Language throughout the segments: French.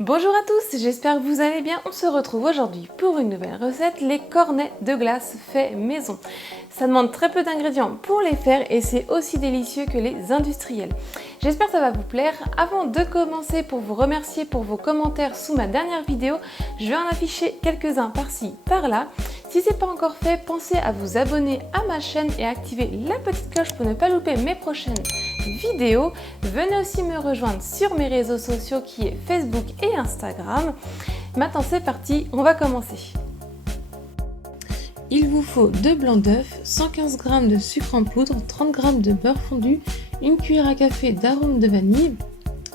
Bonjour à tous, j'espère que vous allez bien. On se retrouve aujourd'hui pour une nouvelle recette, les cornets de glace faits maison. Ça demande très peu d'ingrédients pour les faire et c'est aussi délicieux que les industriels. J'espère que ça va vous plaire. Avant de commencer, pour vous remercier pour vos commentaires sous ma dernière vidéo, je vais en afficher quelques-uns par-ci, par-là. Si ce n'est pas encore fait, pensez à vous abonner à ma chaîne et à activer la petite cloche pour ne pas louper mes prochaines vidéos. Venez aussi me rejoindre sur mes réseaux sociaux qui est Facebook et Instagram. Maintenant c'est parti, on va commencer. Il vous faut 2 blancs d'œufs, 115 g de sucre en poudre, 30 g de beurre fondu, 1 cuillère à café d'arôme de vanille,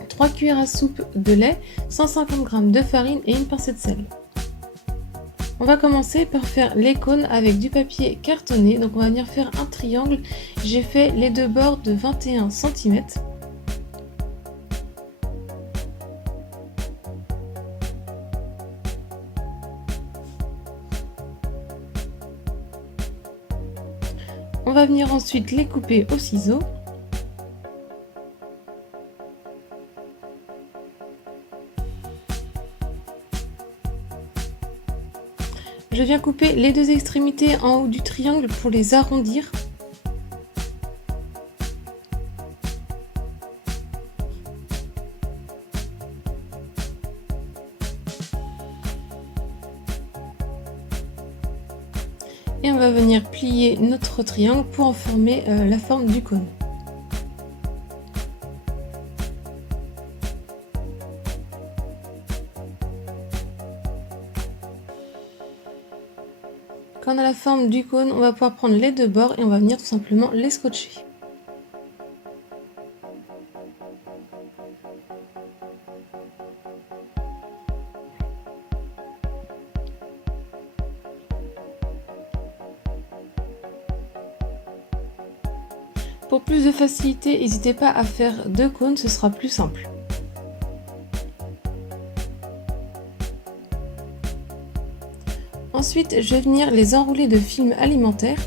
3 cuillères à soupe de lait, 150 g de farine et une pincée de sel. On va commencer par faire les cônes avec du papier cartonné. Donc on va venir faire un triangle. J'ai fait les deux bords de 21 cm. On va venir ensuite les couper au ciseau. Je viens couper les deux extrémités en haut du triangle pour les arrondir. Et on va venir plier notre triangle pour en former la forme du cône. Quand on a la forme du cône, on va pouvoir prendre les deux bords et on va venir tout simplement les scotcher. Pour plus de facilité, n'hésitez pas à faire deux cônes, ce sera plus simple. Ensuite, je vais venir les enrouler de film alimentaire.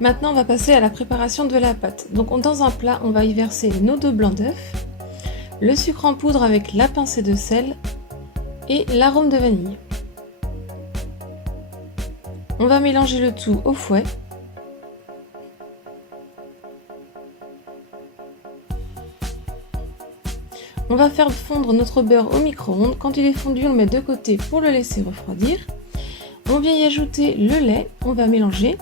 Maintenant, on va passer à la préparation de la pâte. Donc dans un plat, on va y verser nos 2 blancs d'œufs, le sucre en poudre avec la pincée de sel et l'arôme de vanille. On va mélanger le tout au fouet. On va faire fondre notre beurre au micro-ondes. Quand il est fondu, on le met de côté pour le laisser refroidir. On vient y ajouter le lait, on va mélanger.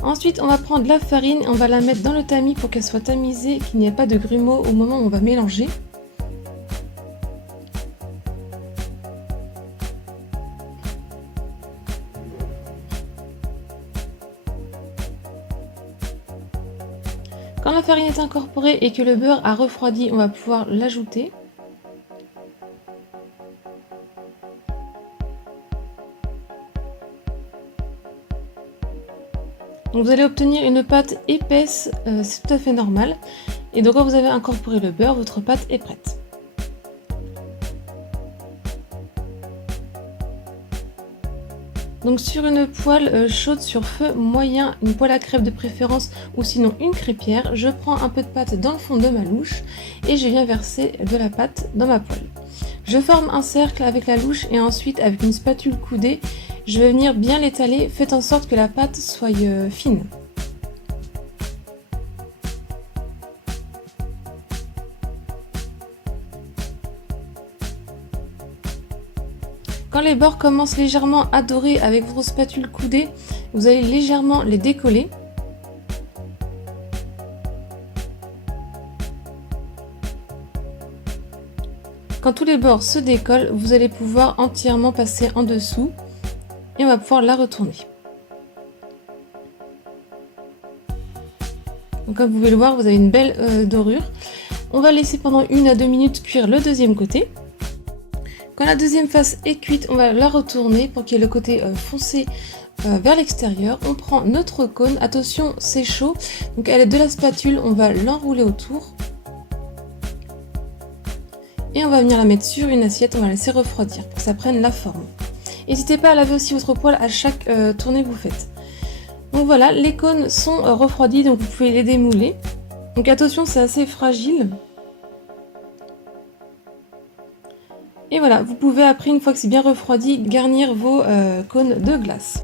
Ensuite, on va prendre la farine et on va la mettre dans le tamis pour qu'elle soit tamisée, qu'il n'y ait pas de grumeaux au moment où on va mélanger. Quand la farine est incorporée et que le beurre a refroidi, on va pouvoir l'ajouter. Donc vous allez obtenir une pâte épaisse, c'est tout à fait normal. Et donc quand vous avez incorporé le beurre, votre pâte est prête. Donc sur une poêle chaude sur feu moyen, une poêle à crêpes de préférence ou sinon une crêpière, je prends un peu de pâte dans le fond de ma louche et je viens verser de la pâte dans ma poêle. Je forme un cercle avec la louche et ensuite avec une spatule coudée, je vais venir bien l'étaler, faites en sorte que la pâte soit fine. Quand les bords commencent légèrement à dorer avec votre spatule coudée, vous allez légèrement les décoller. Quand tous les bords se décollent, vous allez pouvoir entièrement passer en dessous et on va pouvoir la retourner. Donc comme vous pouvez le voir, vous avez une belle dorure. On va laisser pendant 1 à 2 minutes cuire le deuxième côté. Quand la deuxième face est cuite, on va la retourner pour qu'il y ait le côté foncé vers l'extérieur. On prend notre cône, attention c'est chaud, donc à l'aide de la spatule on va l'enrouler autour. Et on va venir la mettre sur une assiette, on va la laisser refroidir pour que ça prenne la forme. N'hésitez pas à laver aussi votre poêle à chaque tournée que vous faites. Donc voilà, les cônes sont refroidis, donc vous pouvez les démouler. Donc attention, c'est assez fragile. Et voilà, vous pouvez après, une fois que c'est bien refroidi, garnir vos cônes de glace.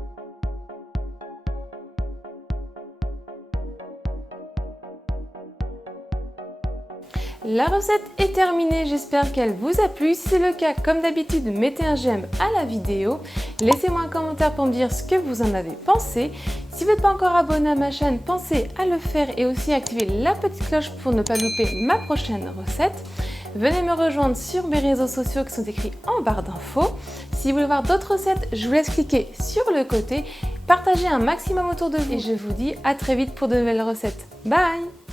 La recette est terminée, j'espère qu'elle vous a plu. Si c'est le cas, comme d'habitude, mettez un j'aime à la vidéo. Laissez-moi un commentaire pour me dire ce que vous en avez pensé. Si vous n'êtes pas encore abonné à ma chaîne, pensez à le faire et aussi activer la petite cloche pour ne pas louper ma prochaine recette. Venez me rejoindre sur mes réseaux sociaux qui sont écrits en barre d'infos. Si vous voulez voir d'autres recettes, je vous laisse cliquer sur le côté. Partagez un maximum autour de vous et je vous dis à très vite pour de nouvelles recettes. Bye!